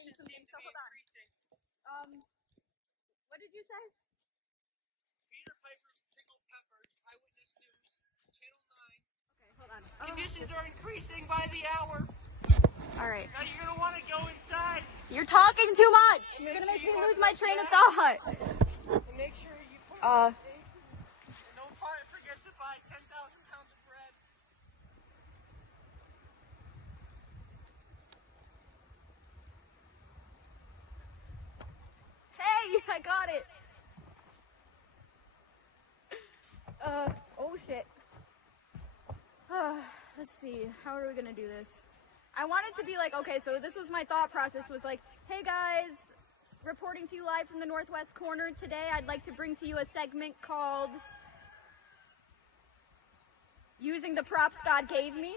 saying some stuff about it. What did you say? Peter Piper, pickled peppers, Eyewitness News, Channel 9. Okay, hold on. Conditions are increasing by the hour. All right. Now you're gonna want to go inside. You're talking too much. You're gonna make me lose my train of thought. And make sure you put and don't forget to buy 10,000 pounds of bread. Hey, I got it. Oh shit. Let's see, how are we gonna do this? I wanted to be like, okay, so this was my thought process, was like, hey guys, reporting to you live from the northwest corner today. I'd like to bring to you a segment called Using the Props God Gave Me.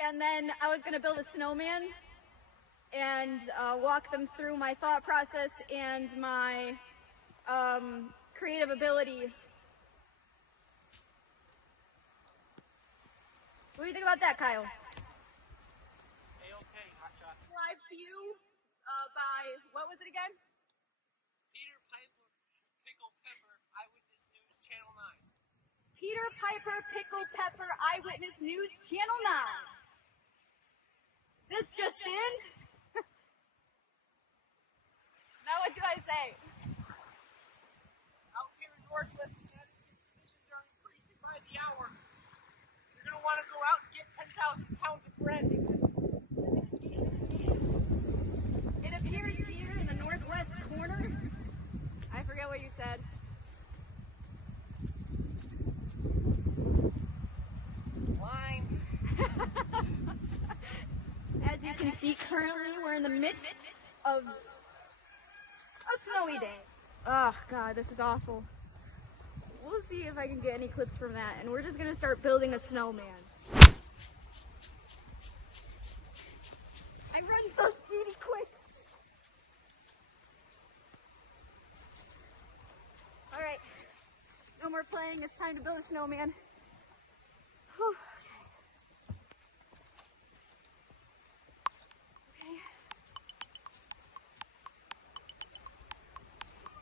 And then I was gonna build a snowman and walk them through my thought process and my creative ability. What do you think about that, Kyle? Okay, hotshot. Live to you by, what was it again? Peter Piper, pickled pepper, Eyewitness News, Channel 9. Peter Piper, Pickle Pepper, Eyewitness News, Channel 9. This just in? Now what do I say? Out here in Northwest Connecticut, conditions are increasing by the hour. You're going to want to go out and get 10,000 pounds of bread. It appears here in the northwest corner. I forget what you said. Lime. As you can see, currently we're in the midst of a snowy day. Oh god, this is awful. We'll see if I can get any clips from that, and we're just gonna start building a snowman. I run so speedy quick. Alright, no more playing, it's time to build a snowman. Whew.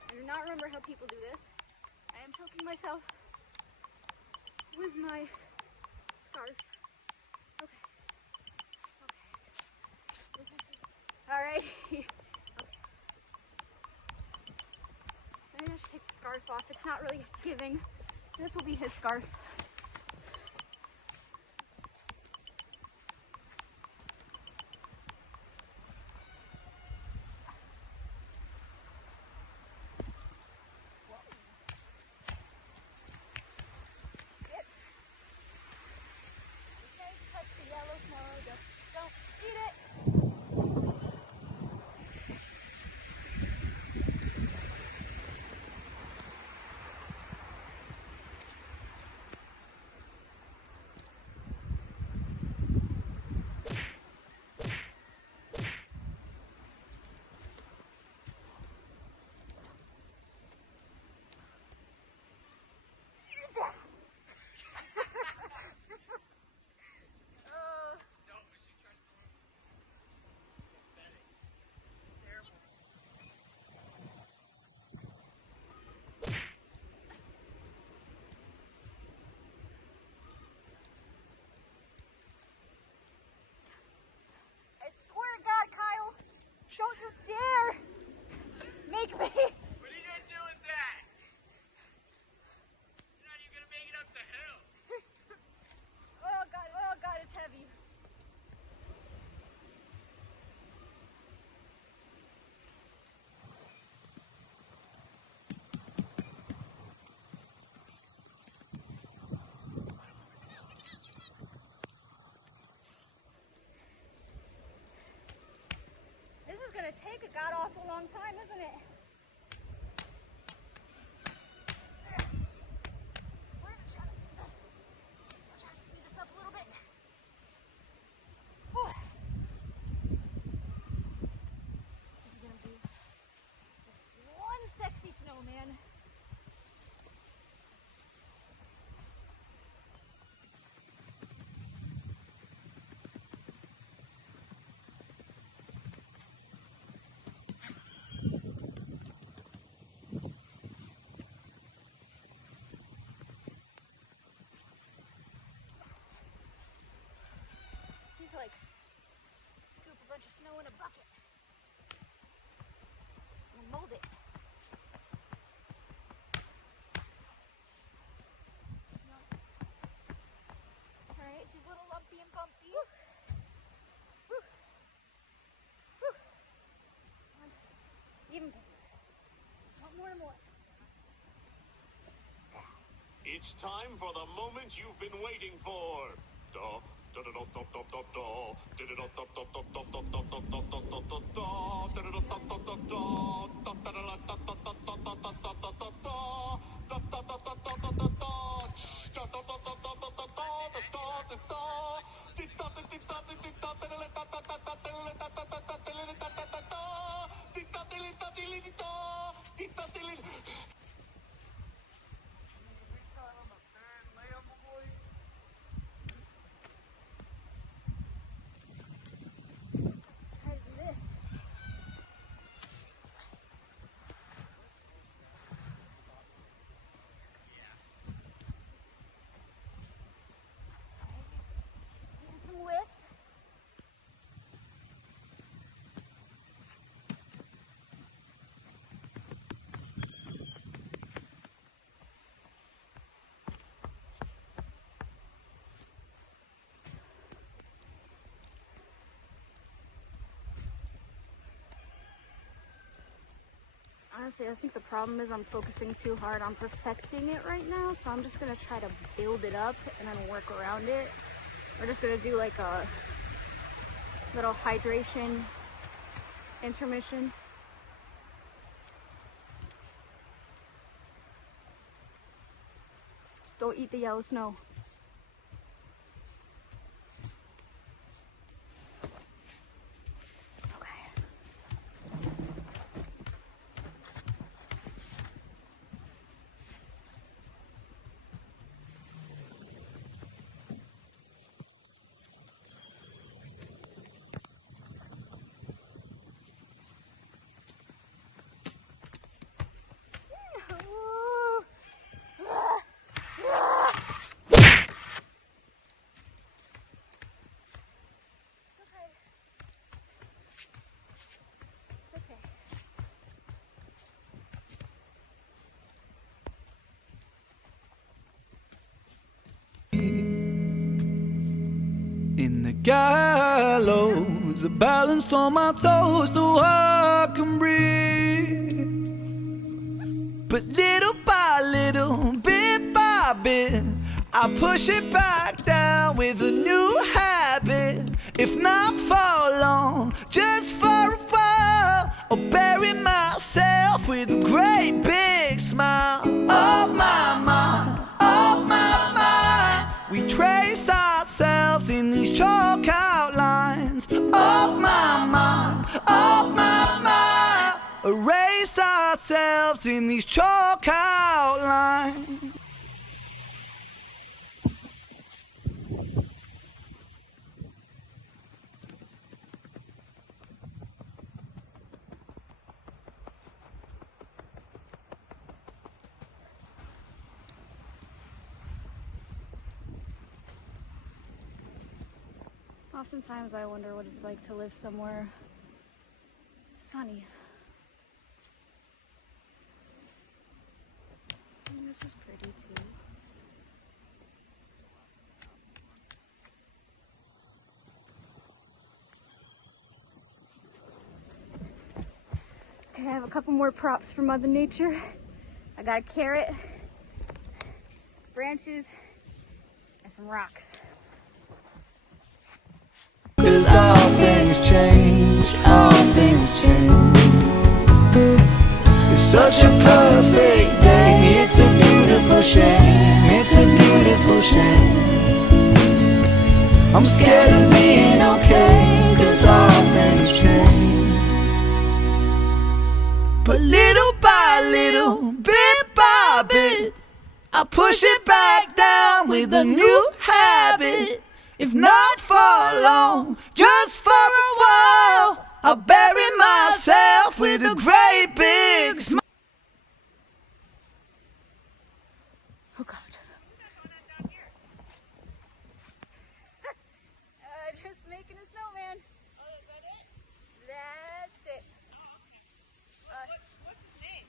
I do not remember how people do this. I am choking myself with my scarf. Okay. All right. Okay. Maybe I should take the scarf off. It's not really giving. This will be his scarf. Make me! What are you going to do with that? You're not even going to make it up the hill. Oh god, it's heavy. This is gonna take a god-awful long time, isn't it? Snowman. It's time for the moment you've been waiting for. Honestly, I think the problem is I'm focusing too hard on perfecting it right now, so I'm just gonna try to build it up and then work around it. We're just gonna do like a little hydration intermission. Don't eat the yellow snow. In the gallows, balanced on my toes so I can breathe. But little by little, bit by bit, I push it back down with a new habit. If not for long, just for a while, I'll bury myself with a great big smile. Oh my mind, oh my mind, we trace ourselves in these chalk outlines. Oh my mind, oh my mind, erase ourselves in these chalk outlines. Oftentimes I wonder what it's like to live somewhere sunny. And this is pretty too. Okay, I have a couple more props for Mother Nature. I got a carrot, branches, and some rocks. 'Cause all things change, all things change. It's such a perfect day, it's a beautiful shame, it's a beautiful shame. I'm scared of being okay, 'cause all things change. But little by little, bit by bit, I push it back down with a new habit. If not for long, just for a while, I'll bury myself with a great big smile. Oh God. Just making a snowman. Oh, is that it? That's it. What's his name?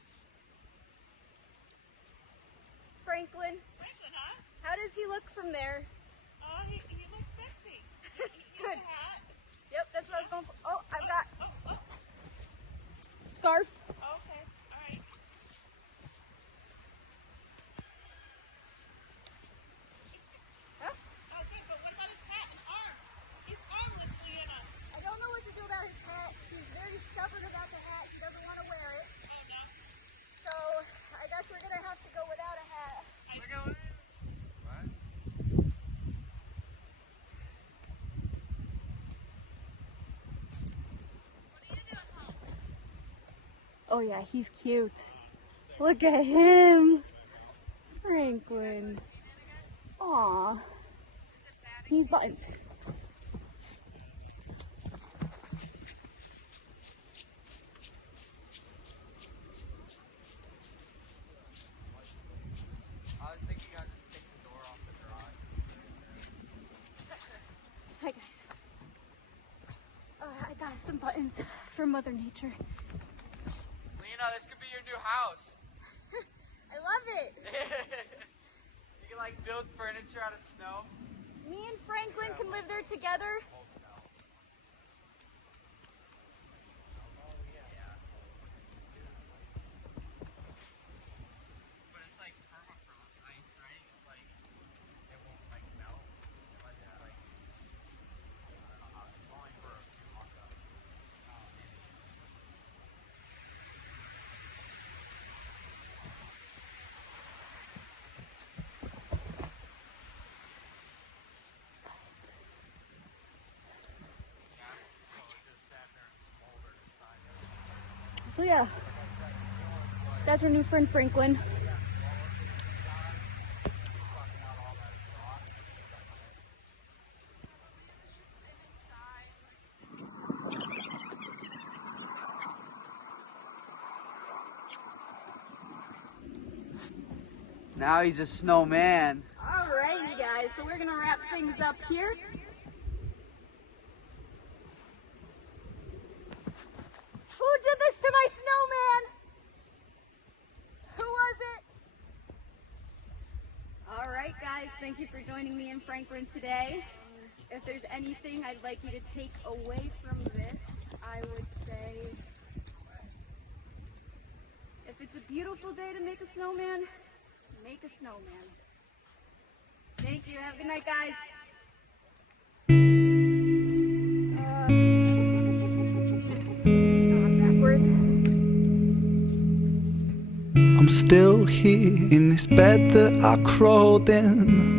Franklin. Franklin, huh? How does he look from there? He looks sexy. He has Good. a hat. Yep, that's what I was going for. Oh, I've got Oh, scarf. okay. All right. Oh yeah, he's cute. Look at him. Franklin. Aw. He's Buttons. Hi guys. I got some buttons for Mother Nature. Lena, this could be your new house. I love it. You can like build furniture out of snow. Me and Franklin can live there together. But it's like permafrost ice, right? It's like it won't like melt. But like I don't know, it's only for a few months though. So yeah, that's our new friend Franklin. Now he's a snowman. Alrighty guys, so we're gonna wrap things up here. Who did this to my snowman? Who was it? Alright guys, thank you for joining me and Franklin today. If there's anything I'd like you to take away from this, I would say, if it's a beautiful day to make a snowman, make a snowman. Thank you. Have a good night, guys. Backwards. I'm still here in this bed that I crawled in.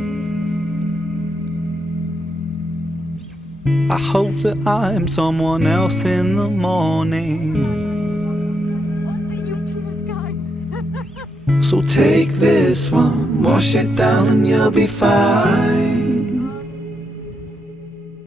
I hope that I'm someone else in the morning. So take this one, wash it down and you'll be fine.